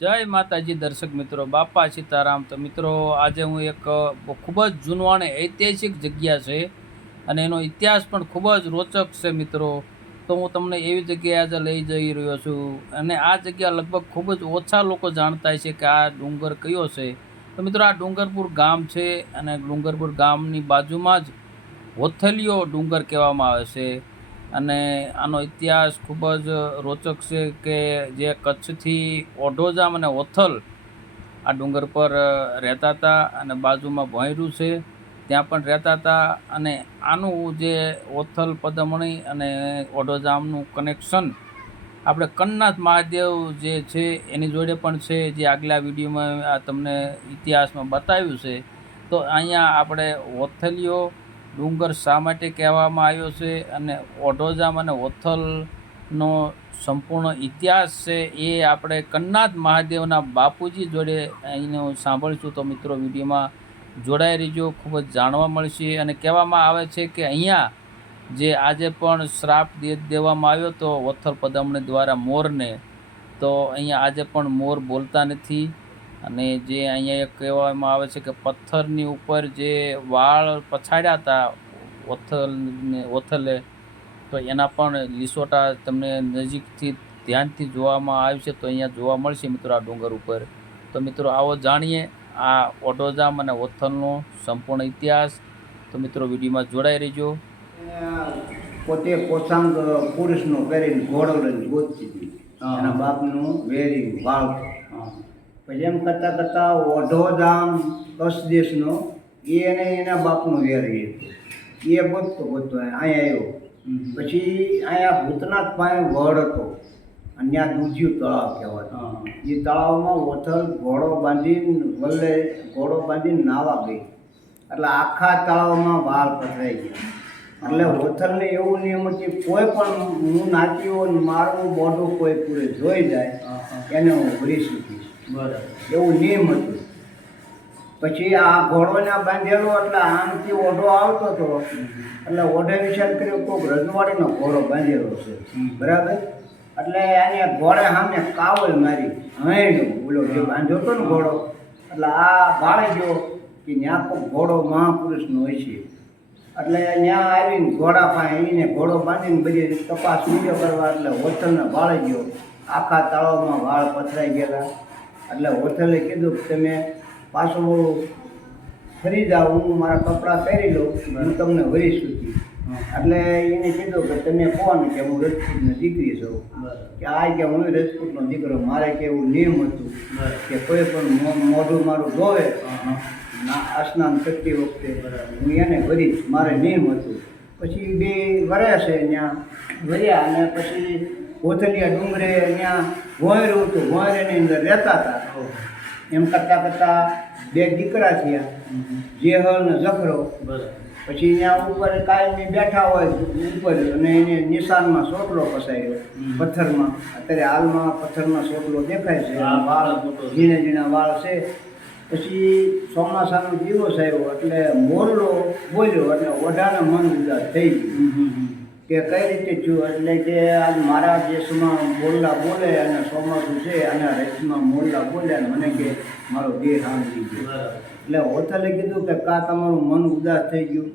જય માતાજી દર્શક મિત્રો, બાપા સીતારામ। તો મિત્રો, આજે હું એક ખૂબ જ જૂનવાણી ઐતિહાસિક જગ્યા છે અને એનો ઇતિહાસ પણ ખૂબ જ રોચક છે મિત્રો। તો હું તમને એવી જગ્યાએ આજે લઈ જઈ રહ્યો છું અને આ જગ્યા લગભગ ખૂબ જ ઓછા લોકો જાણતા છે કે આ ડુંગર કયો છે। તો મિત્રો, આ ડુંગરપુર ગામ છે અને ડુંગરપુર ગામની બાજુમાં જ હોથલિયો ડુંગર કહેવામાં આવે છે અને આનો ઇતિહાસ ખૂબ જ રોચક છે કે જે કચ્છથી ઓઢોજામ અને ઓથલ આ ડુંગર પર રહેતા હતા અને બાજુમાં ભોંયરું છે ત્યાં પણ રહેતા હતા અને આનું જે ઓથલ પદમણી અને ઓઢોજામનું કનેક્શન આપણે કન્નાથ મહાદેવ જે છે એની જોડે પણ છે, જે આગલા વિડીયોમાં આ તમને ઇતિહાસમાં બતાવ્યું છે। તો અહીંયા આપણે ઓથલિયો ડુંગર શા માટે કહેવામાં આવ્યો છે અને ઓઢોજામ અને ઓથલનો સંપૂર્ણ ઇતિહાસ છે એ આપણે કન્નાથ મહાદેવના બાપુજી જોડે અહીંનું સાંભળીશું। તો મિત્રો, વિડીયોમાં જોડાઈ રહીજો, ખૂબ જ જાણવા મળશે। અને કહેવામાં આવે છે કે અહીંયા જે આજે પણ શ્રાપ દેવામાં આવ્યો તો ઓથલ પદમણી દ્વારા મોરને, તો અહીંયા આજે પણ મોર બોલતા નથી અને જે અહીંયા એક કહેવામાં આવે છે કે પથ્થરની ઉપર જે વાળ પછાડ્યા હતા ઓથલે, તો એના પણ લીસોટા તમને નજીકથી ધ્યાનથી જોવામાં આવશે તો અહીંયા જોવા મળશે મિત્રો આ ડુંગર ઉપર। તો મિત્રો, આવો જાણીએ આ ઓઢોજામ અને ઓથલનો સંપૂર્ણ ઇતિહાસ। તો મિત્રો, વિડીયોમાં જોડાઈ રહીજો। પોતે પોસાંગ પુરુષનો પહેરીને ઘોડો લઈને ગોતતી હતી, એના બાપનું વેરી વાળ। પછી એમ કરતાં કરતાં ઓઢોજામ કચ્છ દેશનો એને એના બાપનો વેરી હતો, એ ગોતતો ગોતતો અહીંયા આવ્યો। પછી અહીંયા ભૂતનાથ પાસે વડ હતો અને ત્યાં દૂધિયું તળાવ કહેવાય। એ તળાવમાં ઓથલ ઘોડો બાંધીને નાવા ગઈ, એટલે આખા તળાવમાં વાળ પથરાઈ ગયા। એટલે ઓથલને એવું નિયમ હતું, કોઈ પણ હું નાચી હોય ને મારું બોડું કોઈ પૂરે જોઈ જાય એને હું ભરી શકીશ, બરાબર એવું નિયમ હતું। પછી આ ઘોડોને બાંધેલો એટલે આમથી ઓઢો આવતો હતો એટલે ઓઢે વિચાર કર્યો કોઈક રજવાડીનો ઘોડો બાંધેલો છે, બરાબર। એટલે એને ઘોડે સામે કાવલ મારી હૈણ્યો, બોલો જે બાંધ્યો હતો ને ઘોડો, એટલે આ ભાળે ગયો કે ત્યાં કોઈ ઘોડો મહાપુરુષનો હોય છે। એટલે ત્યાં આવીને ઘોડા પાસે એને ઘોડો બાંધીને બધી તપાસ બીજો કરવા એટલે હોથલને ભાળે ગયો, આખા તળાવમાં વાળ પથરાઈ ગયેલા। એટલે હોથલે કીધું કે તમે પાછું ફરી જાઓ, હું મારા કપડાં પહેરી લઉં, હું તમને વરી સુધી। એટલે એને કીધું કે તમે કોણ, કે હું રજપૂતની દીકરી છું, કે આ કે હું રજપૂતનો દીકરો, મારે કે એવું નિયમ હતું કે કોઈ પણ મોઢું મારું ધોવે સ્નાન કરતી વખતે હું એને ભરીશ, મારે નિયમ હતું। પછી બે વર્યા છે ત્યાં વર્યા અને પછી હોથલિયા ડુંગરે ત્યાં ભોંયરું હતું, ભોંયરાની અંદર રહેતા હતા। એમ કરતાં કરતાં બે દીકરા થયા, જેહલ ને જખરો। પછી ત્યાં ઉપર કાયમી બેઠા હોય ઉપર અને એને નિશાનમાં સોટલો ફસાયો પથ્થરમાં, અત્યારે હાલમાં પથ્થરમાં સોટલો દેખાય છે, વાળ ઝીણા ઝીણા વાળ છે। પછી ચોમાસાનો દિવસ આવ્યો એટલે મોરલો બોલ્યો એટલે ઓઢાને મન ઉદાસ થઈ ગયું કે કઈ રીતે થયું, એટલે કે આજ મારા દેશમાં મોરલા બોલે અને ચોમાસું છે અને રથમાં મોરલા બોલે અને મને કે મારો દેહ સાંભળી ગયો। એટલે હોથલે કીધું કે કા તમારું મન ઉદાસ થઈ ગયું,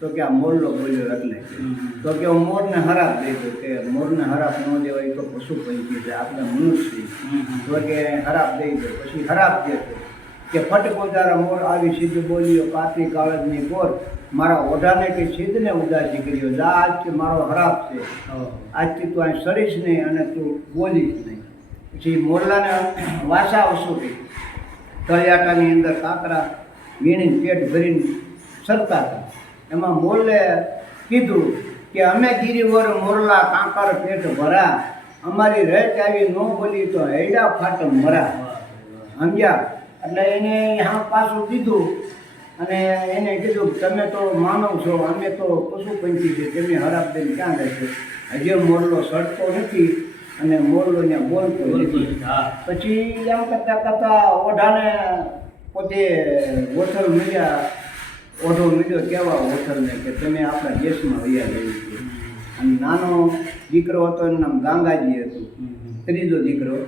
તો કે આ મોરલો બોલ્યો એટલે, તો કે હું મોરને હરાપ દઈ દઉં, કે મોરને હરાપ ન દેવાય તો પશુ પંખી છે, આપણે મનુષ્ય, તો કે હરાપ દઈ દો। પછી હરાપ દેતો કે ફટકો તારા મોર આવી સીધું બોલ્યો, કાતી કાળજની કોર, મારા ઓઢાને કે સીધને ઉદાસી કર્યો, જા આજથી મારો હરાપ છે, આજથી તું અહીં સડીશ નહીં અને તું બોલીશ નહીં। પછી મોરલાને વાસા વસૂટી તળિયાટાની અંદર કાંકરા વીણીને પેટ ભરીને સરતા હતા। એમાં મોરલે કીધું કે અમે ગિરિવર મોરલા કાંકર પેટ ભરા, અમારી રેત આવી ન બોલી તો હેડા ફાટ મરા, સમજ્યા। એટલે એને હા પાછું દીધું અને એને કીધું તમે તો માનવ છો, અમે તો પશુ પંખી છે, તમે હરાપ દઈને ક્યાં રહેશો, હજી મોરલો સડતો નથી અને મોરલો ને બોલતો નથી। પછી એમ કરતાં કરતાં ઓઢાને પોતે ઓથલ મળ્યા, ઓઢો મળ્યો કહેવા હોથલને કે તમે આપણા દેશમાં વયા ગઈ છે। અને નાનો દીકરો હતો એનું નામ ગાંગાજી હતું, ત્રીજો દીકરો।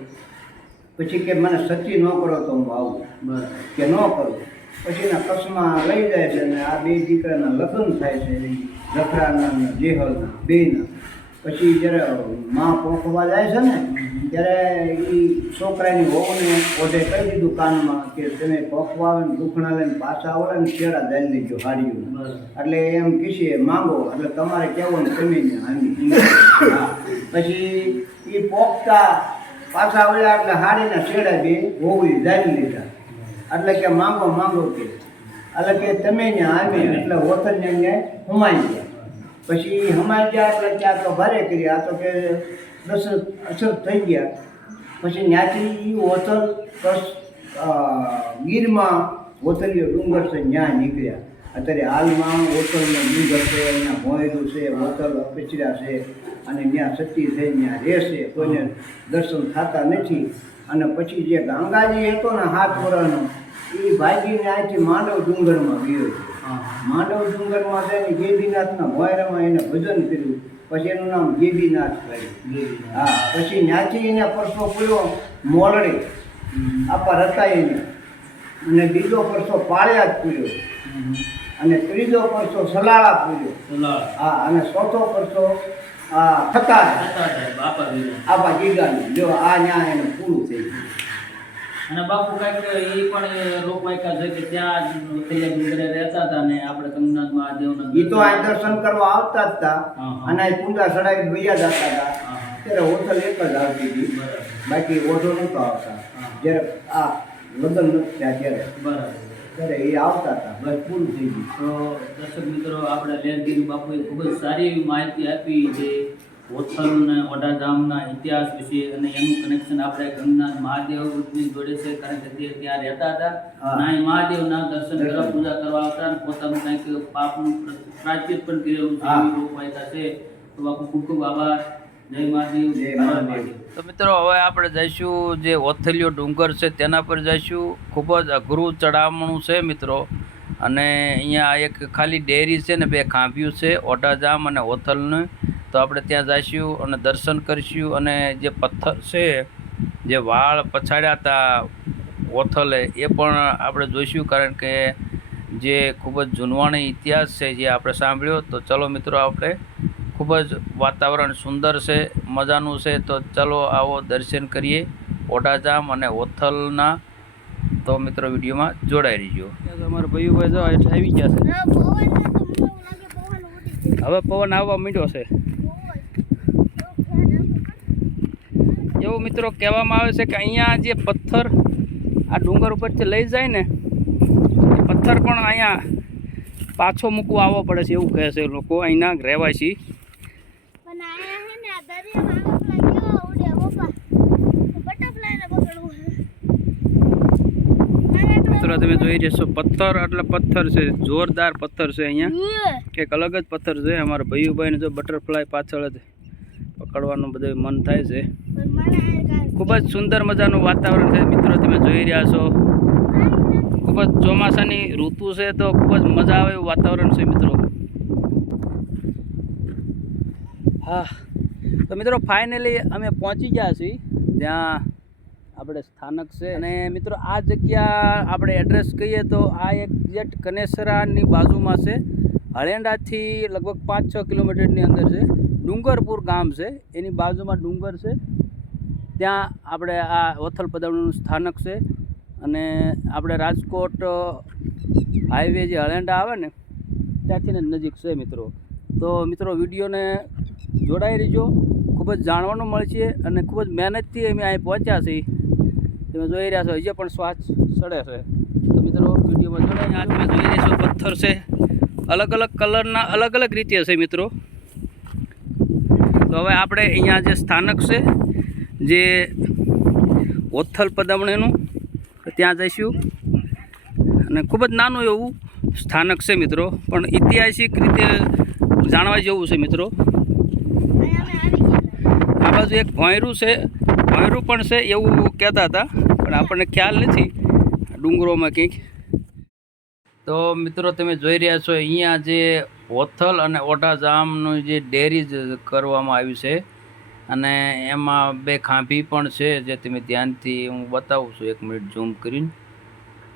પછી કે મને સતી ન કરો તો હું આવું કે ન કરું. પછી એના કસમાં લઈ જાય છે અને આ બે દીકરાના લગ્ન થાય છે, જખરાના અને જેહલના બેના. પછી જ્યારે માં પોખવા જાય છે ને ત્યારે એ છોકરાની વહુને ઓઢે કહી દીધું કાનમાં કે તમે પોખવા આવે ને દુખણા લઈને પાછા આવે ને ચેડા જાય લેજો હાડીઓ. એટલે એમ કીશે માંગો એટલે તમારે કહેવું ને તમે ને હાંડી. હા પછી એ પોખતા પાછા આવ્યા એટલે હાડીના ચેડા બે વહુએ જાળી લીધા. એટલે કે માંગો માંગો કે એટલે કે તમે ને આમે એટલે હોથલને ન્યાય હુમાઈ ગયા. પછી હમાઈ ગયા એટલે ત્યાં તો ભારે કરી, આ તો કે 10 અસર થઈ ગયા. પછી ત્યાંથી હોથલ ગીરમાં હોથલીઓ ડુંગર છે ત્યાં નીકળ્યા. અત્યારે હાલમાં હોથલનો ડુંગર છે, અહીંયા ભોંયરું છે, હોથલ કચરા છે અને ત્યાં સતી થઈ ત્યાં રહેશે, કોઈને દર્શન થતા નથી. અને પછી જે ગંગાજી હતો ને 7 વર્ષનો એ ભાગીને અહીંથી માંડવ ડુંગરમાં ગયો. માંડવ ડુંગરમાં જઈને ગેબીનાથના ભોયરામાં એને ભજન કર્યું. પછી એનું નામ ગેબીનાથ થયું. હા પછી ત્યાંથી એને પરસો પૂર્યો મોલડે આપા હતા એને, અને બીજો પરસો પાળિયા જ પૂર્યો, અને ત્રીજો પરસો સલાળા પૂર્યો. હા અને ચોથો પરસો થતા આપા ગીગાનું. જો આ ન્યા એને પૂરું થઈ ગયું. અને બાપુ કાંઈક એ પણ લોકવાયકા છે કે ત્યાં જ થેલિયા ડુંગરે રહેતા હતા ને આપણે કંગનાથ મહાદેવના એ તો આ દર્શન કરવા આવતા જ હતા અને આ પૂંજા ચડાવી વૈયા જતા હતા. ત્યારે હોટલ એક જ આવતી હતી, બાકી ઓઢો નહોતો આવતા. જ્યારે આ લગ્ન નથી થયા ત્યારે એ આવતા હતા. બસ પૂરું થઈ ગયું. તો દર્શક મિત્રો, આપણે લેરગીરી બાપુએ ખૂબ જ સારી એવી માહિતી આપી જે હોથલ અને ઓઢાધામના ઇતિહાસ વિશે, અને એનું કનેક્શન આપણે ગંગનાથ મહાદેવની જોડે છે, કારણ કે તે ત્યાં રહેતા હતા. ના એ મહાદેવના દર્શન કરવા પૂજા કરવા આવતા અને પોતાનું કંઈક પાપનું પ્રાયશ્ચિત પણ કરેલું છે, એવી લોકવાયકા છે. તો બાપુ ખૂબ ખૂબ આભાર. જય મહાદેવ, જય મહાદેવ. તો મિત્રો, હવે આપણે જઈશું જે હોથલિયો ડુંગર છે તેના પર જઈશું. ખૂબ જ અઘરું ચડામણું છે મિત્રો, અને અહીંયા એક ખાલી ડેરી છે ને 2 ખાંભ્યું છે, ઓઢાધામ અને હોથલનું. તો આપણે ત્યાં જઈશું અને દર્શન કરીશું, અને જે પથ્થર છે જે વાળ પછાડ્યા હતા હોથલે એ પણ આપણે જોઈશું, કારણ કે જે ખૂબ જ જૂનવાણી ઇતિહાસ છે જે આપણે સાંભળ્યો. તો ચલો મિત્રો, આપણે ખૂબ જ વાતાવરણ સુંદર છે, મજાનું છે. તો ચલો આવો દર્શન કરીએ ઓઢાધામ અને હોથલના. તો મિત્રો, વિડીયોમાં જોડાઈ રહીજો. અમારા ભાઈ જો એટલે આવી ગયા છે. હવે પવન આવવા માંડ્યો છે. એવું મિત્રો કહેવામાં આવે છે કે અહીંયા જે પથ્થર આ ડુંગર ઉપરથી લઈ જાય ને, એ પથ્થર પણ અહીંયા પાછો મૂકવા આવવો પડે છે, એવું કહે છે લોકો અહીંના રહેવાસી. મિત્રો, તમે જોઈ રહેશો પથ્થર એટલે પથ્થર છે, જોરદાર પથ્થર છે. અહીંયા કંઈક અલગ જ પથ્થર છે. અમારા ભાઈઓભાઈને જો બટરફ્લાય પાછળ જ પકડવાનું બધું મન થાય છે. ખૂબ જ સુંદર મજાનું વાતાવરણ છે મિત્રો, તમે જોઈ રહ્યા છો. ખૂબ જ ચોમાસાની ઋતુ છે, તો ખૂબ જ મજા આવે એવું વાતાવરણ છે મિત્રો. હા, તો મિત્રો ફાઇનલી અમે પહોંચી ગયા છીએ જ્યાં આપણે સ્થાનક છે. અને મિત્રો, આ જગ્યા આપણે એડ્રેસ કહીએ તો આ એક્ઝેક્ટ કનેસરાની બાજુમાં છે. હળેંડાથી લગભગ 5-6 કિલોમીટરની અંદર છે. ડુંગરપુર ગામ છે, એની બાજુમાં ડુંગર છે. ત્યાં આપણે આ હોથલ પદાવણીનું સ્થાનક છે. અને આપણે રાજકોટ હાઈવે જે હળેંડા આવે ને ત્યાંથી નજીક છે મિત્રો. તો મિત્રો, વિડીયોને જોડાઈ રહીજો, ખૂબ જ જાણવાનું મળશે. અને ખૂબ જ મહેનતથી અમે અહીં પહોંચ્યા છીએ. તમે જોઈ રહ્યા છો હજી પણ શ્વાસ ચડે છે. તો મિત્રો, વિડીયોમાં જોડાઈ. આ તમે જોઈ રહ્યા છો પથ્થર છે, અલગ અલગ કલરના, અલગ અલગ રીતે છે મિત્રો. તો હવે આપણે અહીંયા જે સ્થાનક છે જે હોથલ પદામણીનું, ત્યાં જઈશું. અને ખૂબ જ નાનું એવું સ્થાનક છે મિત્રો, પણ ઐતિહાસિક રીતે જાણવા જેવું છે મિત્રો. આ બાજુ એક ભોંયરું છે, ભોંયરું પણ છે એવું કહેતા હતા, પણ આપણને ખ્યાલ નથી ડુંગરોમાં કંઈક. તો મિત્રો, તમે જોઈ રહ્યા છો અહીંયા જે હોથલ અને ઓઢાધામનું જે ડેરી કરવામાં આવ્યું છે, અને એમાં 2 ખાંભી પણ છે, જે તમે ધ્યાનથી હું બતાવું છું 1 મિનિટ ઝૂમ કરીને.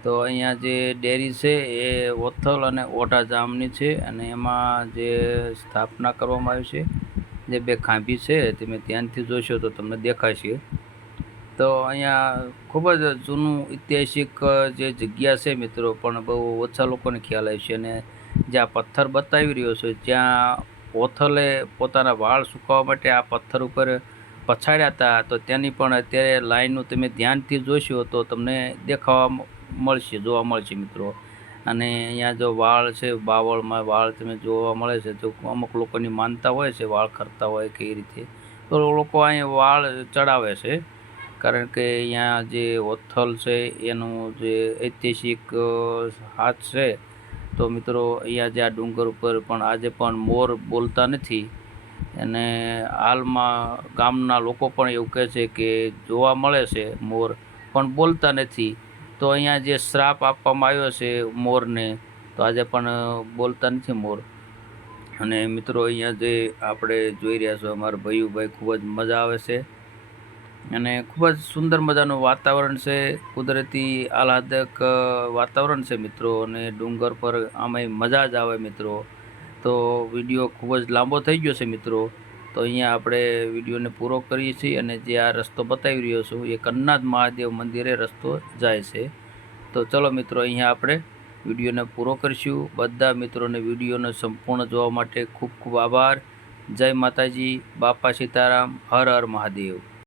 તો અહીંયા જે ડેરી છે એ ઓથલ અને ઓઢા ગામની છે, અને એમાં જે સ્થાપના કરવામાં આવી છે, જે 2 ખાંભી છે, તમે ધ્યાનથી જોશો તો તમને દેખાશે. તો અહીંયા ખૂબ જ જૂનું ઐતિહાસિક જે જગ્યા છે મિત્રો, પણ બહુ ઓછા લોકોને ખ્યાલ આવે છે. અને જ્યાં પથ્થર બતાવી રહ્યો છું, જ્યાં ઓથલે પોતાના વાળ સુકાવવા માટે આ પથ્થર ઉપર પછાડ્યા હતા, તો તેની પણ અત્યારે લાઈનનું તમે ધ્યાનથી જોશો તો તમને જોવા મળશે મિત્રો. અને અહીંયા જો વાળ છે, બાવળમાં વાળ તમે જોવા મળે છે, તો અમુક લોકોની માનતા હોય છે, વાળ ખરતા હોય કે એ રીતે, તો લોકો અહીંયા વાળ ચડાવે છે. કારણ કે અહીંયા જે ઓથલ છે એનું જે ઐતિહાસિક હાથ છે. તો મિત્રો અહીંયા જે આ ડુંગર ઉપર પણ આજે પણ મોર બોલતા નથી, અને હાલમાં ગામના લોકો પણ એવું કહે છે કે જોવા મળે છે મોર, પણ બોલતા નથી. તો અહીંયા જે શ્રાપ આપવામાં આવ્યો છે મોરને, તો આજે પણ બોલતા નથી મોર. અને મિત્રો અહીંયા જે આપણે જોઈ રહ્યા છો, અમારા ભાઈ ખૂબ જ મજા આવે છે, અને ખૂબ જ સુંદર મજાનું વાતાવરણ છે, કુદરતી આહલાદક વાતાવરણ છે મિત્રો. અને ડુંગર પર આમાંય મજા જ આવે મિત્રો. તો વિડીયો ખૂબ જ લાંબો થઈ ગયો છે મિત્રો, તો અહીંયા આપણે વિડીયોને પૂરો કરીએ છીએ. અને જે આ રસ્તો બતાવી રહ્યો છું એ કન્નાથ મહાદેવ મંદિરે રસ્તો જાય છે. તો ચલો મિત્રો, અહીંયા આપણે વિડીયોને પૂરો કરીશું. બધા મિત્રોને વિડીયોને સંપૂર્ણ જોવા માટે ખૂબ ખૂબ આભાર. જય માતાજી, બાપા સીતારામ, હર હર મહાદેવ.